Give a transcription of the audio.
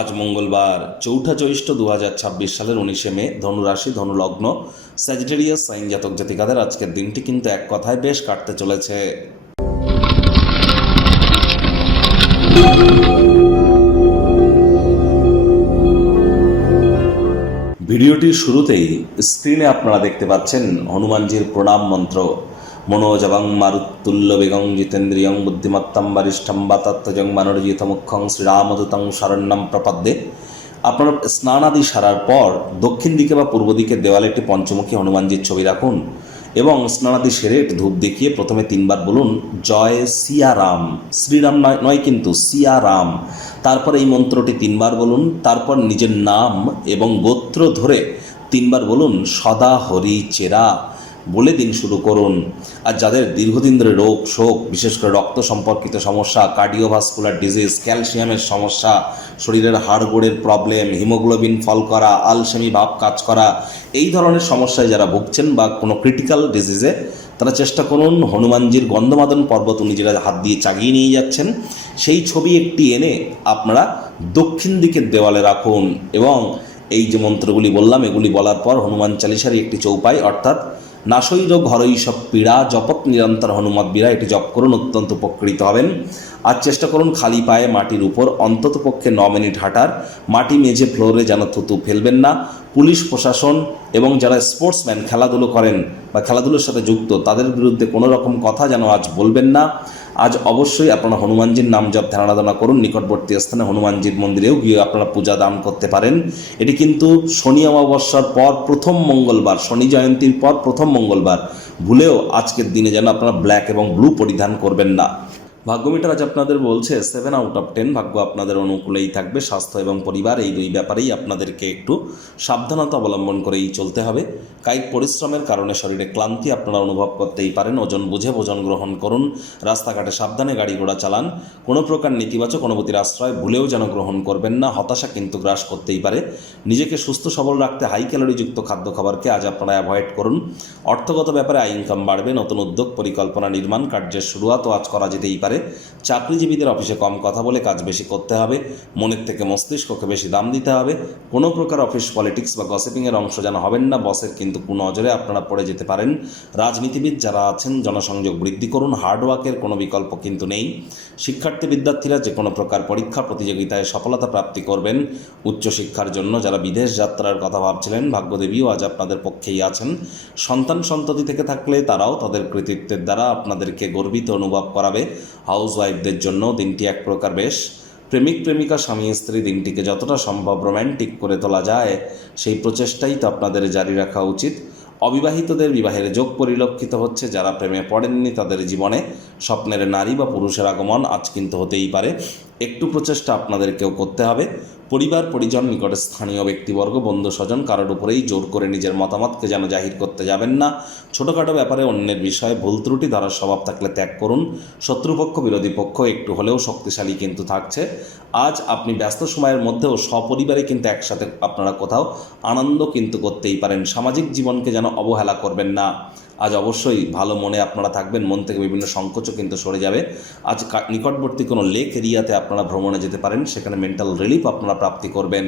আজ মঙ্গলবার ৪ঠা জ্যৈষ্ঠ ২০২৬ সালের ১৯শে মে, ধনুরাশি, ধনুলগ্ন, স্যাজিটেরিয়াস সাইন জাতক জাতিকাদের আজকের দিনটি কিন্তু এক কথায় বেশ কাটতে চলেছে। ভিডিওটির শুরুতেই স্ক্রিনে আপনারা দেখতে পাচ্ছেন হনুমানজির প্রণাম মন্ত্র। মনোজবং মারুত্তুল্য বেগং জিতেন্দ্রিয়ং বুদ্ধিমত্তম বরিষ্ঠম বাতত্ত্বজং মানরজিত মুখ্যং শ্রীরামদূতং শরণ্যম প্রপদ্যে। আপনারা স্নানাদি সারার পর দক্ষিণ দিকে বা পূর্ব দিকে দেওয়ালে একটি পঞ্চমুখী হনুমানজির ছবি রাখুন এবং স্নানাদি সেরে একটি ধূপ দেখিয়ে প্রথমে ৩বার বলুন জয় সিয়ারাম। শ্রীরাম নয় কিন্তু সিয়ারাম। তারপর এই মন্ত্রটি ৩বার বলুন, তারপর নিজের নাম এবং গোত্র ধরে ৩বার বলুন সদা হরি চেরা বলে দিন শুরু করুন। আর যাদের দীর্ঘদিন ধরে রোগ শোক, বিশেষ করে রক্ত সম্পর্কিত সমস্যা, কার্ডিওভাস্কুলার ডিজিজ, ক্যালসিয়ামের সমস্যা, শরীরের হাড়গোড়ের প্রবলেম, হিমোগ্লোবিন ফল করা, আলসেমি ভাব কাজ করা, এই ধরনের সমস্যায় যারা ভুগছেন বা কোনো ক্রিটিক্যাল ডিজিজে, তারা চেষ্টা করুন হনুমানজির গন্ধমাদন পর্বত নিজেরা হাত দিয়ে চাগিয়ে নিয়ে যাচ্ছেন সেই ছবি একটি এনে আপনারা দক্ষিণ দিকের দেওয়ালে রাখুন এবং এই যে মন্ত্রগুলি বললাম এগুলি বলার পর হনুমান চালিসারই একটি চৌপাই অর্থাৎ নাশৈর ঘরৈ সব পীড়া জপত নিরন্তর হনুমত বীরা এটি জপ করুন, অত্যন্ত উপকৃত হবেন। আর চেষ্টা করুন খালি পায়ে মাটির উপর অন্তত পক্ষে ৯ মিনিট হাঁটার। মাটি মেঝে ফ্লোরে যেন থুতু ফেলবেন না। পুলিশ প্রশাসন এবং যারা স্পোর্টসম্যান খেলাধুলো করেন বা খেলাধুলোর সাথে যুক্ত তাদের বিরুদ্ধে কোনো রকম কথা যেন আজ বলবেন না। আজ অবশ্যই আপনারা হনুমানজির নাম জপ ধ্যান আরাধনা করুন। নিকটবর্তী স্থানে হনুমানজির মন্দিরেও গিয়ে আপনারা পূজা দান করতে পারেন। এটি কিন্তু শনি অমাবস্যার পর প্রথম মঙ্গলবার, শনি জয়ন্তীর পর প্রথম মঙ্গলবার। ভুলেও আজকের দিনে যেন আপনারা ব্ল্যাক এবং ব্লু পরিধান করবেন না। ভাগ্যমিটার আজ আপনাদের বলছে 7 আউট অফ 10। ভাগ্য আপনাদের অনুকূলেই থাকবে। স্বাস্থ্য এবং পরিবার এই দুই ব্যাপারেই আপনাদেরকে একটু সাবধানতা অবলম্বন করেই চলতে হবে। কায়িক পরিশ্রমের কারণে শরীরে ক্লান্তি আপনারা অনুভব করতেই পারেন। ওজন বুঝে ভোজন গ্রহণ করুন। রাস্তাঘাটে সাবধানে গাড়ি ঘোড়া চালান। কোনো প্রকার নেতিবাচক অনুভূতির আশ্রয় ভুলেও যেন গ্রহণ করবেন না। হতাশা কিন্তু গ্রাস করতেই পারে। নিজেকে সুস্থ সবল রাখতে হাই ক্যালোরিযুক্ত খাদ্য খাবারকে আজ আপনারা অ্যাভয়েড করুন। অর্থগত ব্যাপারে আয় ইনকাম বাড়বে। নতুন উদ্যোগ, পরিকল্পনা, নির্মাণ কার্যের শুরুয়াতও আজ করা যেতেই পারে। চাকরিজীবীদের অফিসে কম কথা বলে কাজ বেশি করতে হবে। মনের থেকে মস্তিষ্ককে বেশি দাম দিতে হবে। কোনো প্রকার অফিস পলিটিক্স বা গসিপিংয়ের অংশ যেন হবেন না। বসের কিন্তু কুনজরে আপনারা পড়ে যেতে পারেন। রাজনীতিবিদ যারা আছেন জনসংযোগ বৃদ্ধি করুন। হার্ডওয়ার্কের কোনো বিকল্প কিন্তু নেই। শিক্ষার্থী বিদ্যার্থীরা যে কোনো প্রকার পরীক্ষা প্রতিযোগিতায় সফলতা প্রাপ্তি করবেন। উচ্চশিক্ষার জন্য যারা বিদেশ যাত্রার কথা ভাবছিলেন ভাগ্যদেবীও আজ আপনাদের পক্ষেই আছেন। সন্তান সন্ততি থেকে থাকলে তারাও তাদের কৃতিত্বের দ্বারা আপনাদেরকে গর্বিত অনুভব করাবে। হাউস ওয়াইফদের জন্য দিনটি এক প্রকার বেশ। প্রেমিক প্রেমিকা স্বামী স্ত্রী দিনটিকে যতটা সম্ভব রোম্যান্টিক করে তোলা যায় সেই প্রচেষ্টাই তো আপনাদের জারি রাখা উচিত। অবিবাহিতদের বিবাহের যোগ পরিলক্ষিত হচ্ছে। যারা প্রেমে পড়েননি তাদের জীবনে স্বপ্নের নারী বা পুরুষের আগমন আজ কিন্তু হতেই পারে। একটু প্রচেষ্টা আপনাদেরকেও করতে হবে। পরিবার পরিজন, নিকটে স্থানীয় ব্যক্তিবর্গ, বন্ধু স্বজন কারোর উপরেই জোর করে নিজের মতামতকে যেন জাহির করতে যাবেন না। ছোটোখাটো ব্যাপারে অন্যের বিষয়ে ভুল ত্রুটি ধরার স্বভাব থাকলে ত্যাগ করুন। শত্রুপক্ষ বিরোধী পক্ষ একটু হলেও শক্তিশালী কিন্তু থাকছে। আজ আপনি ব্যস্ত সময়ের মধ্যেও সপরিবারে কিন্তু একসাথে আপনারা কোথাও আনন্দ কিন্তু করতেই পারেন। সামাজিক জীবনকে যেন অবহেলা করবেন না। আজ অবশ্যই ভালো মনে আপনারা থাকবেন। মন থেকে বিভিন্ন সংকোচও কিন্তু সরে যাবে। আজ নিকটবর্তী কোনো লেক এরিয়াতে আপনারা ভ্রমণে যেতে পারেন। সেখানে মেন্টাল রিলিফ আপনারা প্রাপ্তি করবেন।